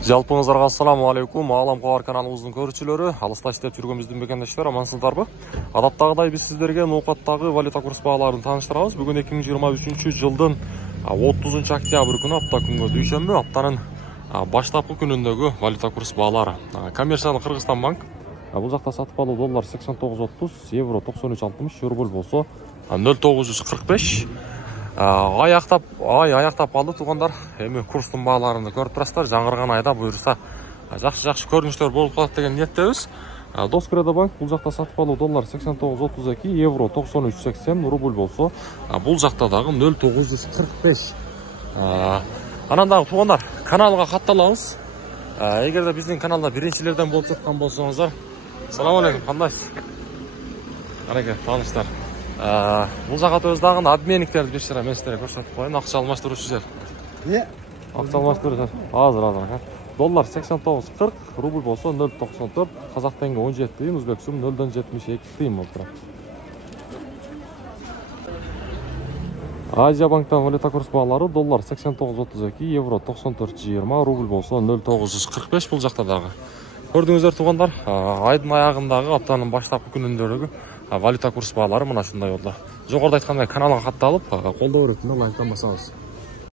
Жалпыңыздарга ассаламу алейкум. Алам кабар каналыбыздын көрүүчүлөрү, алыста иштеп жүргөн биздин бекендаштар, амансыздарбы? Адаттагыдай биз сиздерге ноокаттагы валюта курс бааларын тааныштырабыз. Бүгүн 2023-жылдын 30-октябрь күнү, апта күнгө дүйшөмбү, аптанын баштапкы күнүндөгү валюта курс баалары. Коммерциялык Кыргызстан банк. Бул жакта сатып алуу доллар 89.30, евро 93.60, рубль болсо 0.945. Ай аяктап калды туугандар. Эми курстун бааларында көрүп турасыздар. Жаңырган айда буюрса жакшы көрүнүштөр болуп калат деген ниеттебиз. Доскредо банк бул жакта сатып алуу доллар 89.32, евро 93.80, рубль болсо бул жакта дагы 0.945. Анан дагы туугандар, каналга катталабыз. Эгерде биздин каналда биринчилерден болуп жаткан болсоңуздар, салам алейкум, кандайсыз? Ареке, тааныштар. Бул жака өз дагы обменниктерди бир шара мен сиздерге көрсөтүп коеюн. Акча алмаштыруучу жер. Акча алмаштыруучу азыр. Доллар 89.40, рубль болсо 0.94, казак теңге 17 тыйын, өзбек сум 0.72 тыйын болуп турат. Азия банктан валюта курс баалары доллар 89.32, евро 94.20, рубль болсо 0.945 бул жакта дагы. Көрдүңүздөр туугандар, айдын аягындагы аптанын баштапкы күнүндөгү валюта курс баалары мына ушундай болду. Жогоруда айткандай каналга катталып, колдоо өрөтүнө лайктан басабыз.